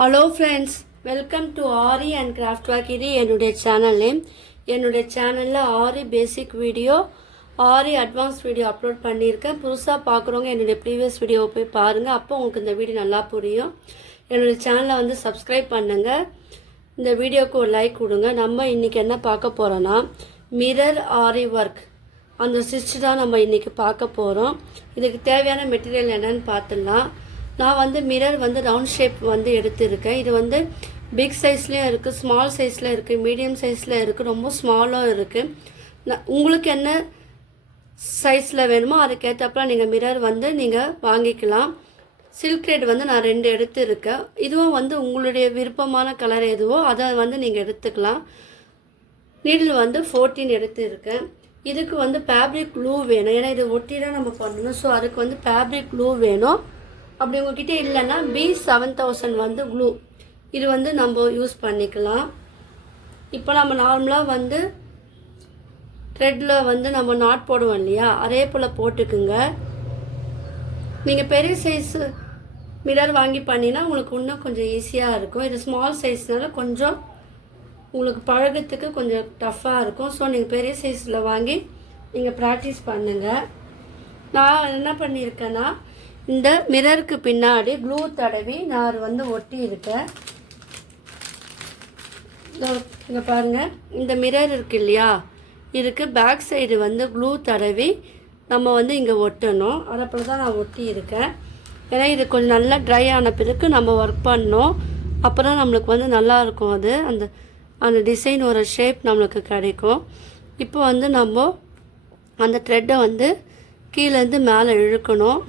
Hello friends, welcome to aari and craft work. இது என்னுடைய channel name. என்னுடைய சேனலில் ஆரி பேசிக் வீடியோ, ஆரி அட்வான்ஸ் வீடியோ அப்லோட் பண்ணியிருக்கேன். புதுசாக பார்க்குறவங்க என்னுடைய ப்ரீவியஸ் வீடியோவை போய் பாருங்கள். அப்போ உங்களுக்கு இந்த வீடியோ நல்லா புரியும். என்னுடைய சேனலை வந்து சப்ஸ்கிரைப் பண்ணுங்கள். இந்த வீடியோவுக்கு ஒரு லைக் கொடுங்க. நம்ம இன்றைக்கி என்ன பார்க்க போகிறோன்னா, மிரர் ஆரி ஒர்க் அந்த ஸ்டிச் தான் நம்ம இன்றைக்கி பார்க்க போகிறோம். இதுக்கு தேவையான மெட்டீரியல் என்னன்னு பார்த்துடலாம். நான் வந்து மிரர் வந்து ரவுண்ட் ஷேப் வந்து எடுத்துருக்கேன். இது வந்து பிக் சைஸ்லேயும் இருக்குது, ஸ்மால் சைஸில் இருக்குது, மீடியம் சைஸில் இருக்குது, ரொம்ப ஸ்மாலும் இருக்குது. உங்களுக்கு என்ன சைஸில் வேணுமோ அதுக்கேற்றப்பல நீங்கள் மிரர் வந்து நீங்கள் வாங்கிக்கலாம். சில்க் த்ரெட் வந்து நான் 2 எடுத்துருக்கேன். இதுவும் வந்து உங்களுடைய விருப்பமான கலர் எதுவோ அதை வந்து நீங்கள் எடுத்துக்கலாம். நீடில் வந்து 14 எடுத்துருக்கேன். இதுக்கு வந்து ஃபேப்ரிக் க்ளூ வேணும், ஏன்னா இது ஒட்டி தான் நம்ம பண்ணணும். ஸோ அதுக்கு வந்து ஃபேப்ரிக் க்ளூ வேணும். அப்படி உங்ககிட்ட இல்லைன்னா B7000 வந்து க்ளூ, இது வந்து நம்ம யூஸ் பண்ணிக்கலாம். இப்போ நம்ம நார்மலாக வந்து த்ரெட்டில் வந்து நம்ம நாட் போடுவோம் இல்லையா, அதே போல் போட்டுக்குங்க. நீங்கள் பெரிய சைஸு மிரர் வாங்கி பண்ணினா உங்களுக்கு இன்னும் கொஞ்சம் ஈஸியாக இருக்கும். இது ஸ்மால் சைஸ்னால கொஞ்சம் உங்களுக்கு பழகத்துக்கு கொஞ்சம் டஃப்பாக இருக்கும். ஸோ நீங்கள் பெரிய சைஸில் வாங்கி நீங்கள் ப்ராக்டிஸ் பண்ணுங்கள். நான் என்ன பண்ணியிருக்கேன்னா, இந்த மிரருக்கு பின்னாடி க்ளூ தடவி நான் வந்து ஒட்டி இருக்கேன். இங்கே பாருங்கள், இந்த மிரர் இருக்கு இல்லையா, இதுக்கு பேக் சைடு வந்து க்ளூ தடவி நம்ம வந்து இங்கே ஒட்டணும். அதை போல் தான் நான் ஒட்டி இருக்கேன். ஏன்னா இது கொஞ்சம் நல்லா ட்ரை ஆன பிறகு நம்ம ஒர்க் பண்ணோம். அப்புறம் நம்மளுக்கு வந்து நல்லாயிருக்கும். அது அந்த டிசைன் ஒரு ஷேப் நம்மளுக்கு கிடைக்கும். இப்போ வந்து நம்ம அந்த த்ரெட்டை வந்து கீழேருந்து மேலே இழுக்கணும்.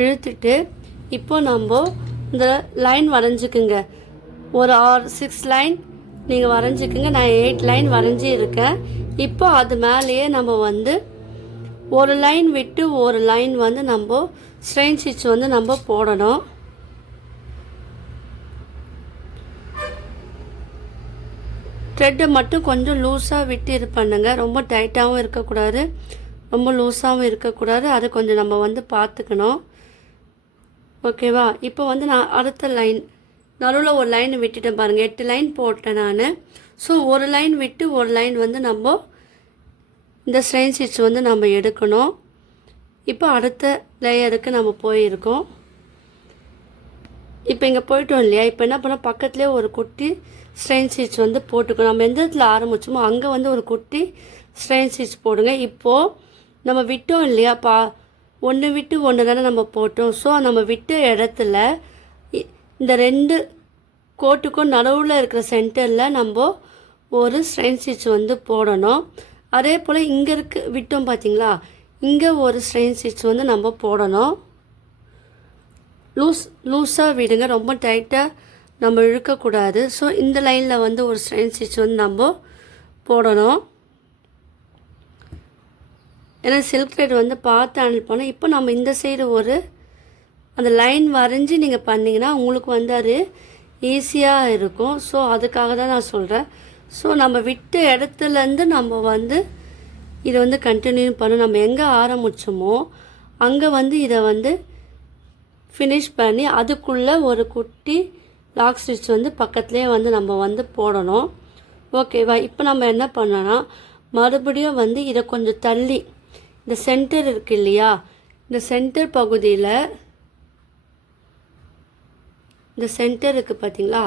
இழுத்துட்டு இப்போ நம்ம இந்த லைன் வரைஞ்சிக்குங்க. ஒரு 6 லைன் நீங்கள் வரைஞ்சிக்குங்க. நான் 8 லைன் வரைஞ்சி இருக்கேன். இப்போ அது மேலேயே நம்ம வந்து ஒரு லைன் விட்டு ஒரு லைன் வந்து நம்ம ஸ்ட்ரெயின் ஸ்டிச் வந்து நம்ம போடணும். த்ரெட்டை மட்டும் கொஞ்சம் லூஸாக விட்டு இது பண்ணுங்க. ரொம்ப டைட்டாகவும் இருக்கக்கூடாது, ரொம்ப லூஸாகவும் இருக்கக்கூடாது. அதை கொஞ்சம் நம்ம வந்து பார்த்துக்கணும். ஓகேவா? இப்போ வந்து நான் அடுத்த லைன் நடுவில் ஒரு லைன் விட்டுட்டேன் பாருங்கள். 8 லைன் போட்டேன் நான். ஸோ ஒரு லைன் விட்டு ஒரு லைன் வந்து நம்ம இந்த ஸ்ட்ரெயின் ஸ்டிச் வந்து நம்ம எடுக்கணும். இப்போ அடுத்த லேயருக்கு நம்ம போயிருக்கோம். இப்போ இங்கே போயிட்டோம் இல்லையா, இப்போ என்ன பண்ணால் பக்கத்துலேயே ஒரு குட்டி ஸ்ட்ரெயின் ஸ்டிச் வந்து போட்டுக்கணும். நம்ம எந்த இடத்துல ஆரம்பிச்சோமோ அங்கே வந்து ஒரு குட்டி ஸ்ட்ரெயின் ஸ்டிச் போடுங்க. இப்போது நம்ம விட்டோம் இல்லையா, ஒன்று விட்டு ஒன்று தானே நம்ம போட்டோம். ஸோ நம்ம விட்ட இடத்துல இந்த 2 கோட்டுக்கும் நடுவில் இருக்கிற சென்டரில் நம்ம ஒரு ஸ்ட்ரெயின் ஸ்டிச் வந்து போடணும். அதே போல் இங்கே விட்டோம் பார்த்தீங்களா, இங்கே ஒரு ஸ்ட்ரெயின் ஸ்டிச் வந்து நம்ம போடணும். லூஸாக விடுங்க, ரொம்ப டைட்டாக நம்ம இழுக்கக்கூடாது. ஸோ இந்த லைனில் வந்து ஒரு ஸ்ட்ரெயின் ஸ்டிச் வந்து நம்ம போடணும். ஏன்னா சில்க் த்ரெட் வந்து பார்த்து அனுப்பணும். இப்போ நம்ம இந்த சைடு அந்த லைன் வரைஞ்சி நீங்கள் பண்ணிங்கன்னா உங்களுக்கு வந்து அது ஈஸியாக இருக்கும். ஸோ அதுக்காக தான் நான் சொல்கிறேன். ஸோ நம்ம விட்ட இடத்துலேருந்து நம்ம வந்து இதை வந்து கண்டினியூ பண்ணணும். நம்ம எங்கே ஆரம்பித்தோமோ அங்கே வந்து இதை வந்து ஃபினிஷ் பண்ணி அதுக்குள்ளே ஒரு குட்டி லாக் ஸ்டிச் வந்து பக்கத்துலேயே வந்து நம்ம வந்து போடணும். ஓகேவா? இப்போ நம்ம என்ன பண்ணோன்னா, மறுபடியும் வந்து இதை கொஞ்சம் தள்ளி இந்த சென்டர் இருக்கு இல்லையா, இந்த சென்டர் பகுதியில் இந்த சென்டர் இருக்குது பார்த்தீங்களா,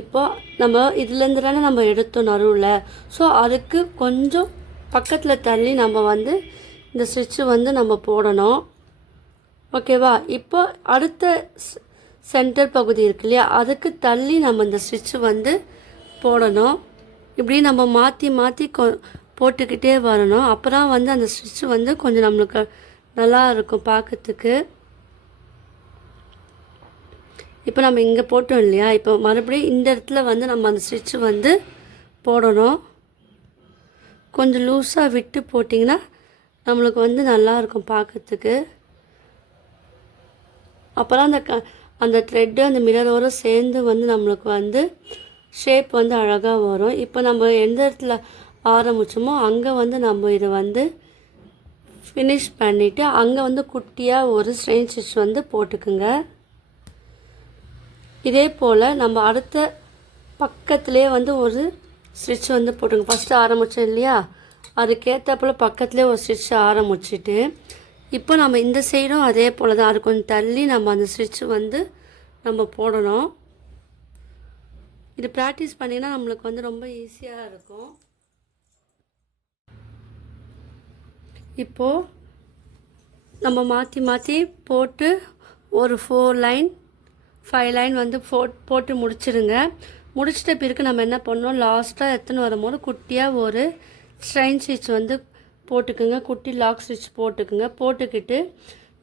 இப்போ நம்ம இதுலேருந்து தானே நம்ம எடுத்தோம் நடுவில். ஸோ அதுக்கு கொஞ்சம் பக்கத்தில் தள்ளி நம்ம வந்து இந்த ஸ்டிச்சு வந்து நம்ம போடணும். ஓகேவா? இப்போ அடுத்த சென்டர் பகுதி இருக்கு இல்லையா, அதுக்கு தள்ளி நம்ம இந்த ஸ்டிச்சு வந்து போடணும். இப்படி நம்ம மாற்றி மாற்றி போட்டுக்கிட்டே வரணும். அப்புறம் வந்து அந்த ஸ்டிச்சு வந்து கொஞ்சம் நம்மளுக்கு நல்லா இருக்கும் பார்க்கறதுக்கு. இப்போ நம்ம இங்கே போட்டோம் இல்லையா, இப்போ மறுபடியும் இந்த இடத்துல வந்து நம்ம அந்த ஸ்டிச்சு வந்து போடணும். கொஞ்சம் லூஸாக விட்டு போட்டிங்கன்னா நம்மளுக்கு வந்து நல்லாயிருக்கும் பார்க்கறதுக்கு. அப்புறம் அந்த த்ரெட்டு அந்த மிரரோடு சேர்ந்து வந்து நம்மளுக்கு வந்து ஷேப் வந்து அழகாக வரும். இப்போ நம்ம எந்த இடத்துல ஆரம்பித்தோமோ அங்கே வந்து நம்ம இதை வந்து ஃபினிஷ் பண்ணிவிட்டு அங்கே வந்து குட்டியாக ஒரு ஸ்ட்ரெயின் ஸ்டிச் வந்து போட்டுக்குங்க. இதே போல் நம்ம அடுத்த பக்கத்துலேயே வந்து ஒரு ஸ்டிச் வந்து போட்டுங்க. ஃபஸ்ட்டு ஆரம்பித்தோம் இல்லையா, அதுக்கேற்றப்போல் பக்கத்துலேயே ஒரு ஸ்டிச் ஆரம்பிச்சிட்டு இப்போ நம்ம இந்த சைடும் அதே போல் தான், அது கொஞ்சம் தள்ளி நம்ம அந்த ஸ்டிச் வந்து நம்ம போடணும். இது ப்ராக்டிஸ் பண்ணினா நம்மளுக்கு வந்து ரொம்ப ஈஸியாக இருக்கும். இப்போது நம்ம மாற்றி மாற்றி போட்டு ஒரு 4 லைன் 5 லைன் வந்து போட்டு முடிச்சிடுங்க. முடிச்சிட்ட பிறகு நம்ம என்ன பண்ணோம், லாஸ்ட்டாக எத்தனை வரும்போது குட்டியாக ஒரு ஸ்ட்ரைன் ஸ்டிச் வந்து போட்டுக்குங்க. குட்டி லாக் ஸ்டிச் போட்டுக்குங்க. போட்டுக்கிட்டு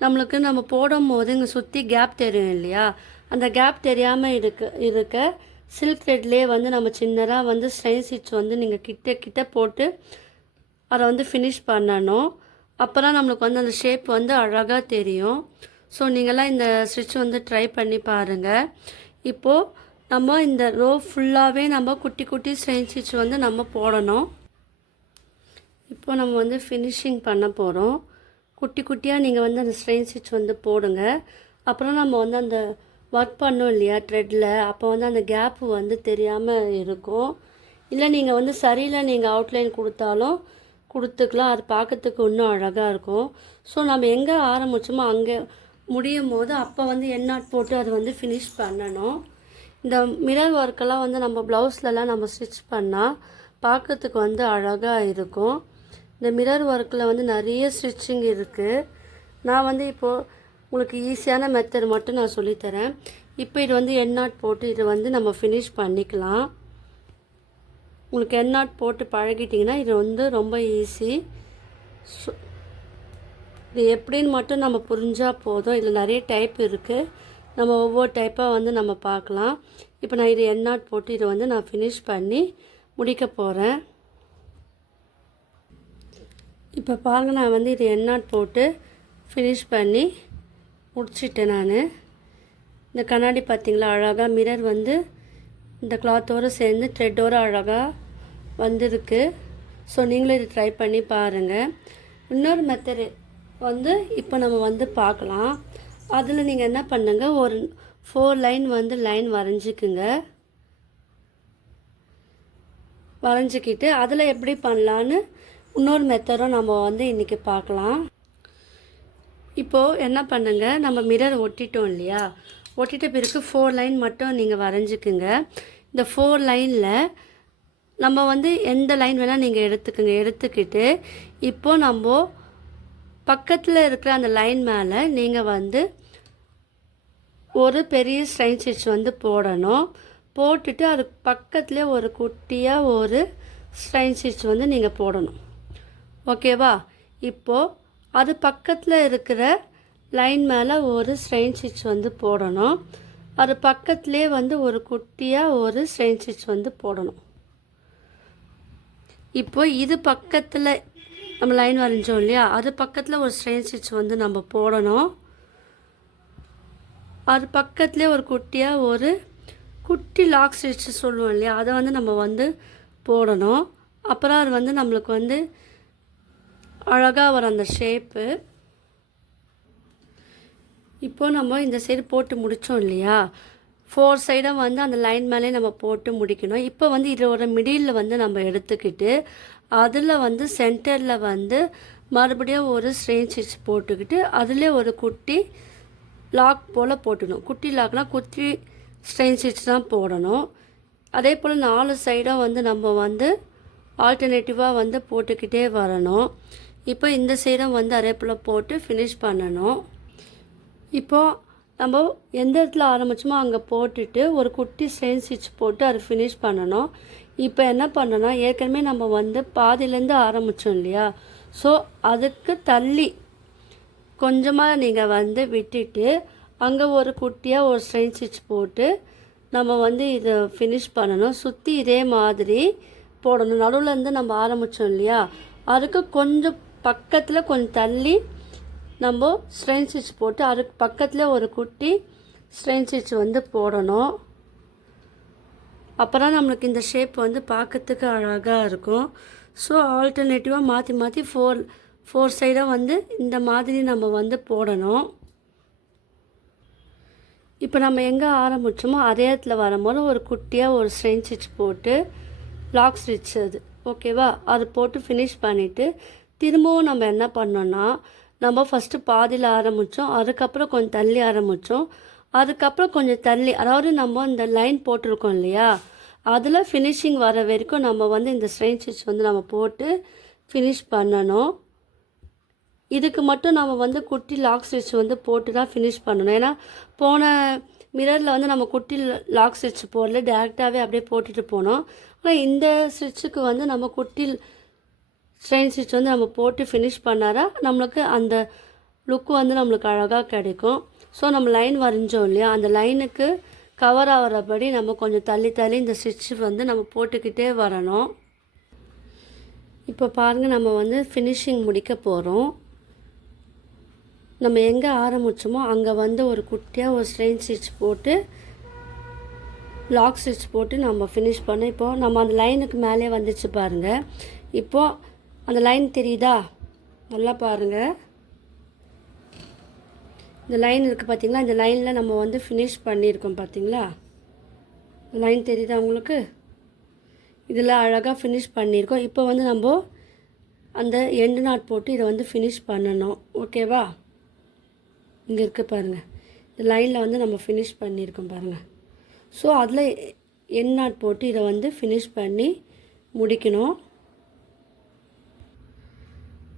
நம்மளுக்கு நம்ம போடும் போது இங்கே சுற்றி கேப் தெரியும் இல்லையா, அந்த கேப் தெரியாமல் இருக்க சில்க் த்ரெட்லேயே வந்து நம்ம சின்னதாக வந்து ஸ்ட்ரைன் ஸ்டிச் வந்து நீங்கள் கிட்ட போட்டு அதை வந்து ஃபினிஷ் பண்ணணும். அப்போ தான் நம்மளுக்கு வந்து அந்த ஷேப் வந்து அழகாக தெரியும். ஸோ நீங்களாம் இந்த ஸ்டிச் வந்து ட்ரை பண்ணி பாருங்கள். இப்போது நம்ம இந்த ரோ ஃபுல்லாகவே நம்ம குட்டி குட்டி ஸ்ட்ரைன் ஸ்டிச் வந்து நம்ம போடணும். இப்போ நம்ம வந்து ஃபினிஷிங் பண்ண போகிறோம். குட்டி குட்டியாக நீங்கள் வந்து அந்த ஸ்ட்ரைன் ஸ்டிச் வந்து போடுங்க. அப்புறம் நம்ம வந்து அந்த ஒர்க் பண்ணோம் இல்லையா த்ரெட்டில், அப்போ வந்து அந்த கேப்பு வந்து தெரியாமல் இருக்கும். இல்லை நீங்கள் வந்து சரியில் நீங்கள் அவுட்லைன் கொடுத்தாலும் கொடுத்துக்கலாம், அது பார்க்கறதுக்கு இன்னும் அழகாக இருக்கும். ஸோ நம்ம எங்கே ஆரம்பித்தோமோ அங்கே முடியும் போது அப்போ வந்து எண்ணாட் போட்டு அதை வந்து ஃபினிஷ் பண்ணணும். இந்த மிரர் ஒர்க்கெல்லாம் வந்து நம்ம ப்ளவுஸ்லலாம் நம்ம ஸ்டிச் பண்ணால் பார்க்கறதுக்கு வந்து அழகாக இருக்கும். இந்த மிரர் ஒர்க்கில் வந்து நிறைய ஸ்டிச்சிங் இருக்குது. நான் வந்து இப்போது உங்களுக்கு ஈஸியான மெத்தட் மட்டும் நான் சொல்லித்தரேன். இப்போ இது வந்து எண்ணாட் போட்டு இது வந்து நம்ம ஃபினிஷ் பண்ணிக்கலாம். உங்களுக்கு எண்ணாட் போட்டு பழகிட்டிங்கன்னா இது வந்து ரொம்ப ஈஸி. இது எப்படின்னு மட்டும் நம்ம புரிஞ்சால் போதும். இதில் நிறைய டைப் இருக்குது, நம்ம ஒவ்வொரு டைப்பாக வந்து நம்ம பார்க்கலாம். இப்போ நான் இது எண்ணாட் போட்டு இதை வந்து நான் ஃபினிஷ் பண்ணி முடிக்க போகிறேன். இப்போ பாருங்கள், நான் வந்து இது எண்ணாட் போட்டு ஃபினிஷ் பண்ணி முடிச்சிட்டேன். நான் இந்த கண்ணாடி பார்த்திங்களா அழகாக மிரர் வந்து இந்த கிளாத்தோடு சேர்ந்து த்ரெட்டோடு அழகாக வந்திருக்கு. ஸோ நீங்களும் இது ட்ரை பண்ணி பாருங்கள். இன்னொரு மெத்தடு வந்து இப்போ நம்ம வந்து பார்க்கலாம். அதில் நீங்கள் என்ன பண்ணுங்கள், ஒரு 4 லைன் வந்து லைன் வரைஞ்சிக்குங்க. வரைஞ்சிக்கிட்டு அதில் எப்படி பண்ணலான்னு இன்னொரு மெத்தடும் நம்ம வந்து இன்றைக்கி பார்க்கலாம். இப்போது என்ன பண்ணுங்கள், நம்ம மிரர் ஒட்டிட்டோம் இல்லையா, ஒட்டிட்ட பிறகு 4 லைன் மட்டும் நீங்கள் வரைஞ்சிக்குங்க. இந்த 4 லைனில் நம்ம வந்து எந்த லைன் வேணால் நீங்கள் எடுத்துக்கோங்க. எடுத்துக்கிட்டு இப்போது நம்ம பக்கத்தில் இருக்கிற அந்த லைன் மேலே நீங்கள் வந்து ஒரு பெரிய ஸ்ட்ரைன் ஸ்டிச் வந்து போடணும். போட்டுட்டு அது பக்கத்துலேயே ஒரு குட்டியாக ஒரு ஸ்ட்ரைன் ஸ்டிச் வந்து நீங்கள் போடணும். ஓகேவா? இப்போது அது பக்கத்தில் இருக்கிற லைன் மேலே ஒரு ஸ்ட்ரைன் ஸ்டிச் வந்து போடணும். அது பக்கத்துலேயே வந்து ஒரு குட்டியாக ஒரு ஸ்ட்ரைன் ஸ்டிச் வந்து போடணும். இப்போ இது பக்கத்தில் நம்ம லைன் வரைஞ்சோம் இல்லையா, அது பக்கத்தில் ஒரு ஸ்ட்ரைன் ஸ்டிச் வந்து நம்ம போடணும். அது பக்கத்துலேயே ஒரு குட்டியாக ஒரு குட்டி லாக் ஸ்டிச் சொல்லுவோம் இல்லையா, அதை வந்து நம்ம வந்து போடணும். அப்புறம் அது வந்து நம்மளுக்கு வந்து அழகாக வரும் அந்த ஷேப்பு. இப்போது நம்ம இந்த சைடு போட்டு முடித்தோம் இல்லையா, 4 சைடும் வந்து அந்த லைன் மேலே நம்ம போட்டு முடிக்கணும். இப்போ வந்து இதோட மிடில் வந்து நம்ம எடுத்துக்கிட்டு அதில் வந்து சென்டரில் வந்து மறுபடியும் ஒரு ஸ்ட்ரெயின் ஸ்டிச் போட்டுக்கிட்டு அதில் ஒரு குட்டி லாக் போல் போட்டுக்கணும். குட்டி லாக்னால் குட்டி ஸ்ட்ரெயின் ஸ்டிச் தான் போடணும். அதே போல் 4 சைடும் வந்து நம்ம வந்து ஆல்டர்னேட்டிவாக வந்து போட்டுக்கிட்டே வரணும். இப்போ இந்த சைடும் வந்து அதே போல் போட்டு ஃபினிஷ் பண்ணணும். இப்போது நம்ம எந்த இடத்துல ஆரம்பிச்சோமோ அங்கே போட்டுட்டு ஒரு குட்டி ஸ்ட்ரெயின் ஸ்டிச் போட்டு அதை ஃபினிஷ் பண்ணணும். இப்போ என்ன பண்ணணும்னா, ஏற்கனவே நம்ம வந்து பாதியிலேருந்து ஆரம்பித்தோம் இல்லையா, ஸோ அதுக்கு தள்ளி கொஞ்சமாக நீங்கள் வந்து விட்டுட்டு அங்கே ஒரு குட்டியாக ஒரு ஸ்ட்ரெயின் ஸ்டிச் போட்டு நம்ம வந்து இதை ஃபினிஷ் பண்ணணும். சுற்றி இதே மாதிரி போடணும். நடுவுலேருந்து நம்ம ஆரம்பித்தோம் இல்லையா, அதுக்கு கொஞ்சம் பக்கத்தில் கொஞ்சம் தள்ளி நம்ம ஸ்ட்ரெயின் ஸ்டிச் போட்டு அதுக்கு பக்கத்தில் ஒரு குட்டி ஸ்ட்ரெயின் ஸ்டிச் வந்து போடணும். அப்புறம் நம்மளுக்கு இந்த ஷேப் வந்து பார்க்கறதுக்கு அழகாக இருக்கும். ஸோ ஆல்டர்னேட்டிவாக மாற்றி மாற்றி 4 சைடாக வந்து இந்த மாதிரி நம்ம வந்து போடணும். இப்போ நம்ம எங்கே ஆரம்பித்தோமோ அதே இடத்துல வரும்போது ஒரு குட்டியாக ஒரு ஸ்ட்ரெயின் ஸ்டிச் போட்டு லாக் ஸ்டிச் அது ஓகேவா, அது போட்டு ஃபினிஷ் பண்ணிவிட்டு திரும்பவும் நம்ம என்ன பண்ணோன்னா, நம்ம ஃபஸ்ட்டு பாதியில் ஆரம்பித்தோம், அதுக்கப்புறம் கொஞ்சம் தள்ளி ஆரம்பித்தோம், அதுக்கப்புறம் கொஞ்சம் தள்ளி, அதாவது நம்ம இந்த லைன் போட்டிருக்கோம் இல்லையா, அதில் ஃபினிஷிங் வர வரைக்கும் நம்ம வந்து இந்த ஸ்ட்ரெயின் ஸ்டிச் வந்து நம்ம போட்டு ஃபினிஷ் பண்ணணும். இதுக்கு மட்டும் நம்ம வந்து குட்டி லாக் ஸ்டிச் வந்து போட்டு தான் ஃபினிஷ் பண்ணணும். ஏன்னா போன மிரரில் வந்து நம்ம குட்டி லாக் ஸ்டிச் போடல, டேரெக்டாகவே அப்படியே போட்டுட்டு போனோம். ஆனால் இந்த ஸ்டிச்சுக்கு வந்து நம்ம குட்டி ஸ்ட்ரெயின் ஸ்டிச் வந்து நம்ம போட்டு ஃபினிஷ் பண்ணாரா நம்மளுக்கு அந்த லுக்கு வந்து நம்மளுக்கு அழகாக கிடைக்கும். ஸோ நம்ம லைன் வரைஞ்சோம் இல்லையா, அந்த லைனுக்கு கவர் ஆகிறபடி நம்ம கொஞ்சம் தள்ளி தள்ளி இந்த ஸ்டிச் வந்து நம்ம போட்டுக்கிட்டே வரணும். இப்போ பாருங்கள், நம்ம வந்து ஃபினிஷிங் முடிக்க போகிறோம். நம்ம எங்கே ஆரம்பித்தோமோ அங்கே வந்து ஒரு குட்டியாக ஒரு ஸ்ட்ரெயின் ஸ்டிச் போட்டு லாக் ஸ்டிச் போட்டு நம்ம ஃபினிஷ் பண்ணோம். இப்போது நம்ம அந்த லைனுக்கு மேலே வந்துச்சு பாருங்கள். இப்போது அந்த லைன் தெரியுதா, நல்லா பாருங்கள். இந்த லைன் இருக்குது பார்த்தீங்களா, இந்த லைனில் நம்ம வந்து ஃபினிஷ் பண்ணியிருக்கோம் பார்த்தீங்களா, லைன் தெரியுதா உங்களுக்கு, இதில் அழகாக ஃபினிஷ் பண்ணியிருக்கோம். இப்போ வந்து நம்ம அந்த எண்டு நாட் போட்டு இதை வந்து ஃபினிஷ் பண்ணணும். ஓகேவா, இங்கே இருக்குது பாருங்கள், இந்த லைனில் வந்து நம்ம ஃபினிஷ் பண்ணியிருக்கோம் பாருங்கள். ஸோ அதில் எண்ட் நாட் போட்டு இதை வந்து ஃபினிஷ் பண்ணி முடிக்கணும்.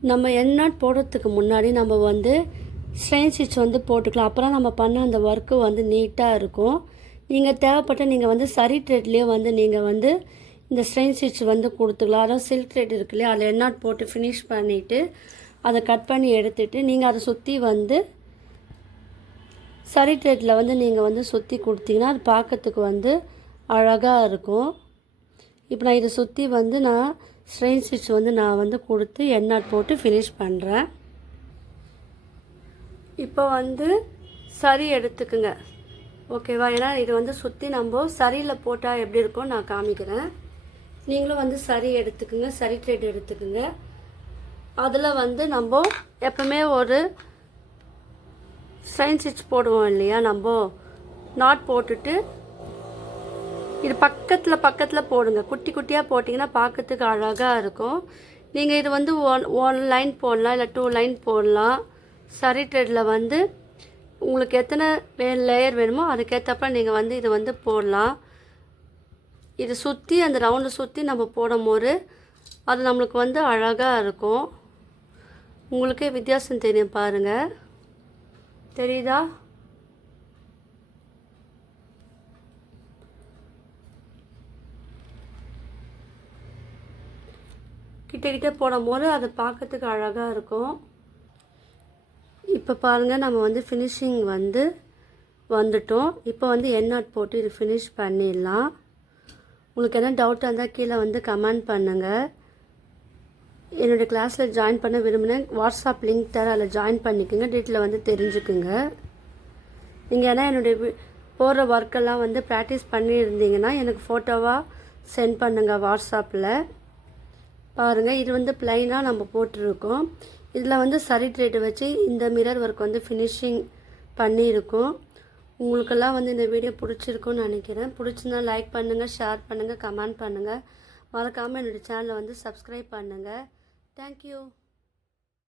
நம்ம எண்ட் நாட் போடுறதுக்கு முன்னாடி நம்ம வந்து ஸ்ட்ரெயின் ஸ்டிச் வந்து போட்டுக்கலாம். அப்புறம் நம்ம பண்ண அந்த ஒர்க்கு வந்து நீட்டாக இருக்கும். நீங்கள் தேவைப்பட்ட நீங்கள் வந்து சரி த்ரெட்லேயே வந்து நீங்கள் வந்து இந்த ஸ்ட்ரெயின் ஸ்டிச் வந்து கொடுத்துக்கலாம். அதாவது சில்க் த்ரெட் இருக்கு இல்லையா, அதில் எண்ட் நாட் போட்டு ஃபினிஷ் பண்ணிவிட்டு அதை கட் பண்ணி எடுத்துகிட்டு நீங்கள் அதை சுற்றி வந்து சரி த்ரெட்டில் வந்து நீங்கள் வந்து சுற்றி கொடுத்தீங்கன்னா அது பார்க்கறதுக்கு வந்து அழகாக இருக்கும். இப்போ நான் இதை சுற்றி வந்து நான் ஸ்ட்ரெயின் ஸ்டிச் வந்து நான் வந்து கொடுத்து எண்ட் நாட் போட்டு ஃபினிஷ் பண்ணுறேன். இப்போ வந்து சரி எடுத்துக்குங்க ஓகேவா, ஏன்னா இது வந்து சுற்றி நம்ம சரியில் போட்டால் எப்படி இருக்கும் நான் காமிக்கிறேன். நீங்களும் வந்து சரி எடுத்துக்குங்க, சரி த்ரெட் எடுத்துக்குங்க. அதில் வந்து நம்ம எப்பவுமே ஒரு ஸ்ட்ரெயின் ஸ்டிச் போடுவோம் இல்லையா, நம்ம நாட் போட்டுட்டு இது பக்கத்தில் போடுங்க. குட்டி குட்டியாக போட்டிங்கன்னா பார்க்கறதுக்கு அழகாக இருக்கும். நீங்கள் இது வந்து ஒன் லைன் போடலாம், இல்லை 2 லைன் போடலாம். சரி த்ரெட்டில் வந்து உங்களுக்கு எத்தனை லேயர் வேணுமோ அதுக்கேற்றப்ப நீங்கள் வந்து இது வந்து போடலாம். இது சுற்றி அந்த ரவுண்டை சுற்றி நம்ம போடும்போது அது நம்மளுக்கு வந்து அழகாக இருக்கும். உங்களுக்கே வித்தியாசம் தெரியும் பாருங்கள், தெரியுதா? கிட்ட போடும்போது அது பார்க்கறதுக்கு அழகாக இருக்கும். இப்போ பாருங்கள், நம்ம வந்து ஃபினிஷிங் வந்து வந்துட்டோம். இப்போ வந்து எண்ட் நாட் போட்டு இது ஃபினிஷ் பண்ணிடலாம். உங்களுக்கு என்ன டவுட்டாக இருந்தால் கீழே வந்து கமெண்ட் பண்ணுங்கள். என்னுடைய கிளாஸில் ஜாயின் பண்ண விரும்பினேன், வாட்ஸ்அப் லிங்க் தர, அதில் ஜாயின் பண்ணிக்கோங்க, டீட்டெயில் வந்து தெரிஞ்சுக்குங்க. நீங்கள் ஏன்னா என்னுடைய போடுற ஒர்க்கெல்லாம் வந்து ப்ராக்டிஸ் பண்ணியிருந்தீங்கன்னா எனக்கு ஃபோட்டோவாக சென்ட் பண்ணுங்கள் வாட்ஸ்அப்பில். பாருங்கள், இது வந்து ப்ளைனாக நம்ம போட்டிருக்கோம். இதில் வந்து சரி த்ரெட் வச்சு இந்த மிரர் ஒர்க் வந்து ஃபினிஷிங் பண்ணியிருக்கோம். உங்களுக்கெல்லாம் வந்து இந்த வீடியோ பிடிச்சிருக்குன்னு நினைக்கிறேன். பிடிச்சிருந்தா லைக் பண்ணுங்கள், ஷேர் பண்ணுங்கள், கமெண்ட் பண்ணுங்கள். மறக்காமல் என்னுடைய சேனலை வந்து சப்ஸ்கிரைப் பண்ணுங்கள். தேங்க்யூ.